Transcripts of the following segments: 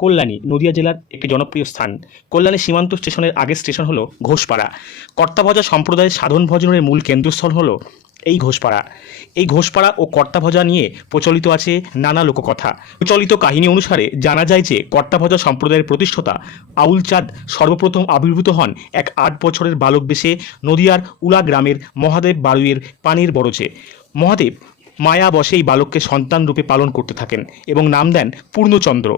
কল্যাণী নদিয়া জেলার একটি জনপ্রিয় স্থান। কল্যাণী সীমান্ত স্টেশনের আগের স্টেশন হলো ঘোষপাড়া। কর্তাভজা সম্প্রদায়ের সাধন ভজনের মূল কেন্দ্রস্থল হলো এই ঘোষপাড়া। এই ঘোষপাড়া ও কর্তাভজা নিয়ে প্রচলিত আছে নানা লোককথা। প্রচলিত কাহিনী অনুসারে জানা যায় যে কর্তাভজা সম্প্রদায়ের প্রতিষ্ঠাতা আউল চাঁদ সর্বপ্রথম আবির্ভূত হন এক আট বছরের বালক বেশে নদিয়ার উলা গ্রামের মহাদেব বাড়ুইয়ের পানির বরজে। মহাদেব মায়া বসে এই বালককে সন্তান রূপে পালন করতে থাকেন এবং নাম দেন পূর্ণচন্দ্র।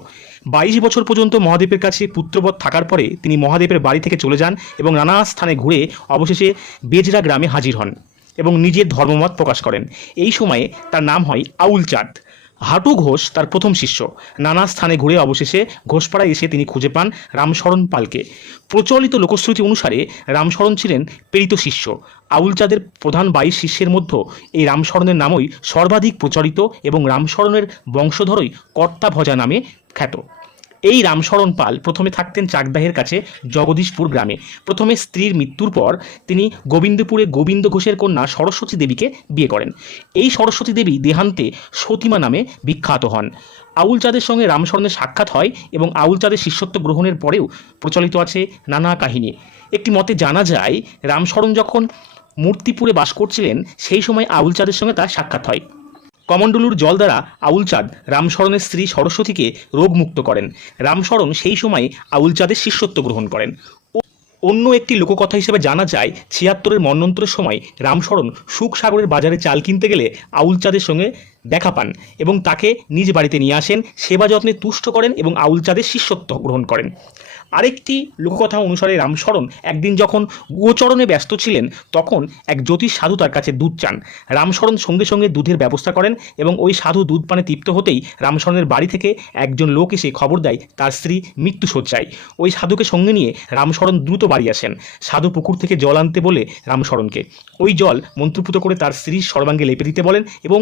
বাইশ বছর পর্যন্ত মহাদেবের কাছে পুত্রবধ থাকার পরে তিনি মহাদেবের বাড়ি থেকে চলে যান এবং নানা স্থানে ঘুরে অবশেষে বেজরা গ্রামে হাজির হন এবং নিজের ধর্মমত প্রকাশ করেন। এই সময়ে তার নাম হয় আউল চাঁদ হাটু ঘোষ তার প্রথম শিষ্য। নানা স্থানে ঘুরে অবশেষে ঘোষপাড়ায় এসে তিনি খুঁজে পান রামশরণ পালকে। প্রচলিত লোকশ্রুতি অনুসারে রামশরণ ছিলেন প্রেরিত শিষ্য। আউল চাঁদের প্রধান বাইশ শিষ্যের মধ্যে এই রামশরণের নামই সর্বাধিক প্রচারিত এবং রামশরণের বংশধরই কর্তাভজা নামে খ্যাত। এই রামশরণ পাল প্রথমে থাকতেন চাকদাহের কাছে জগদীশপুর গ্রামে। প্রথমে স্ত্রীর মৃত্যুর পর তিনি গোবিন্দপুরে গোবিন্দ ঘোষের কন্যা সরস্বতী দেবীকে বিয়ে করেন। এই সরস্বতী দেবী দেহান্তে সতীমা নামে বিখ্যাত হন। আউল চাঁদের সঙ্গে রামশরণের সাক্ষাৎ হয় এবং আউল চাঁদের শিষ্যত্ব গ্রহণের পরেও প্রচলিত আছে নানা কাহিনী। একটি মতে জানা যায়, রামশরণ যখন মূর্তিপুরে বাস করছিলেন, সেই সময় আউল চাঁদের সঙ্গে তার সাক্ষাৎ হয়। কমণ্ডলুর জল দ্বারা আউলচাঁদ রামশরণের স্ত্রী সরস্বতীকে রোগমুক্ত করেন। রামশরণ সেই সময় আউলচাঁদের শিষ্যত্ব গ্রহণ করেন। অন্য একটি লোককথা হিসেবে জানা যায়, ছিয়াত্তরের মন্বন্তরের সময় রামশরণ সুখসাগরের বাজারে চাল কিনতে গেলে আউলচাঁদের সঙ্গে দেখা পান এবং তাকে নিজ বাড়িতে নিয়ে আসেন, সেবা যত্নে তুষ্ট করেন এবং আউলচাঁদের শিষ্যত্ব গ্রহণ করেন। আরেকটি লোককথা অনুসারে রামশরণ একদিন যখন গোচরণে ব্যস্ত ছিলেন, তখন এক জ্যোতিষ সাধু তার কাছে দুধ চান। রামশরণ সঙ্গে সঙ্গে দুধের ব্যবস্থা করেন এবং ওই সাধু দুধ পানে তৃপ্ত হতেই রামশরণের বাড়ি থেকে একজন লোক এসে খবর দেয়, তার স্ত্রী মৃত্যু শয্যায় ওই সাধুকে সঙ্গে নিয়ে রামশরণ দ্রুত বাড়ি আসেন। সাধু পুকুর থেকে জল আনতে বলে রামশরণকে ওই জল মন্ত্রপুত করে তার স্ত্রীর সর্বাঙ্গে লেপে দিতে বলেন এবং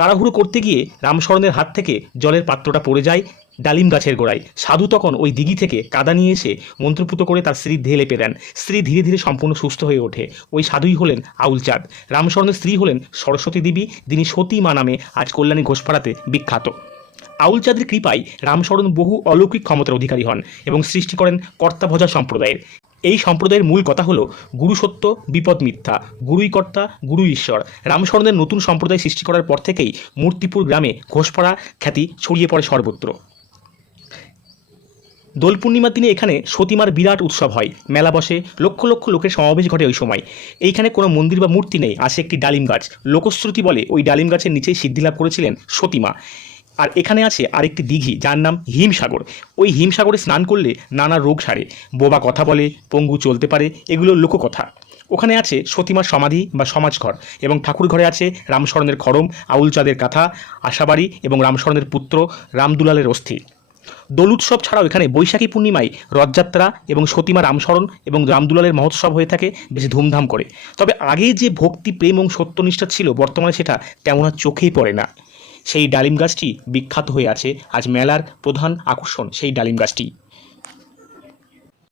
তাড়াহুড়ো করতে গিয়ে রামশরণের হাত থেকে জলের পাত্রটা পড়ে যায় ডালিম গাছের গোড়ায়। সাধু তখন ওই দিঘি থেকে কাদা নিয়ে এসে মন্ত্রপুত করে তার স্ত্রী ধেয়ে লেপে দেন। স্ত্রী ধীরে ধীরে সম্পূর্ণ সুস্থ হয়ে ওঠে। ওই সাধুই হলেন আউলচাঁদ। রামশরণের স্ত্রী হলেন সরস্বতী দেবী, যিনি সতী মা নামে আজ কল্যাণী ঘোষপাড়াতে বিখ্যাত। আউলচাঁদের কৃপায় রামশরণ বহু অলৌকিক ক্ষমতার অধিকারী হন এবং সৃষ্টি করেন কর্তাভজা সম্প্রদায়ের। এই সম্প্রদায়ের মূল কথা হলো গুরু সত্য, বিপদ মিথ্যা, গুরুই কর্তা গুরু ঈশ্বর। রামশরণের নতুন সম্প্রদায় সৃষ্টি করার পর থেকেই মূর্তিপুর গ্রামে ঘোষপাড়া খ্যাতি ছড়িয়ে পড়ে সর্বত্র। দোল পূর্ণিমার দিনে এখানে সতীমার বিরাট উৎসব হয়, মেলা বসে, লক্ষ লক্ষ লোকের সমাবেশ ঘটে ওই সময়। এইখানে কোনো মন্দির বা মূর্তি নেই, আসে একটি ডালিম গাছ। লোকশ্রুতি বলে ওই ডালিম গাছের নিচেই সিদ্ধিলাভ করেছিলেন সতীমা। আর এখানে আছে আরেকটি দিঘি, যার নাম হিমসাগর। ওই হিমসাগরে স্নান করলে নানা রোগ সারে। বোবা কথা বলে, পঙ্গু চলতে পারে, এগুলো লোককথা। ওখানে আছে সতীমার সমাধি বা সমাজঘর এবং ঠাকুর ঘরে আছে রামশরণের খড়ম, আউলচাঁদের কাথা, আশাবাড়ি এবং রামশরণের পুত্র রামদুলালের অস্থি। দোল উৎসব ছাড়াও এখানে বৈশাখী পূর্ণিমায় রথযাত্রা এবং সতীমা রামশরণ এবং রামদুলালের মহোৎসব হয়ে থাকে বেশ ধুমধাম করে। তবে আগে যে ভক্তি, প্রেম এবং সত্যনিষ্ঠা ছিল, বর্তমানে সেটা তেমন আর চোখেই পড়ে না। সেই ডালিম গাছটি বিখ্যাত হয়ে আছে। আজ মেলার প্রধান আকর্ষণ সেই ডালিম গাছটি।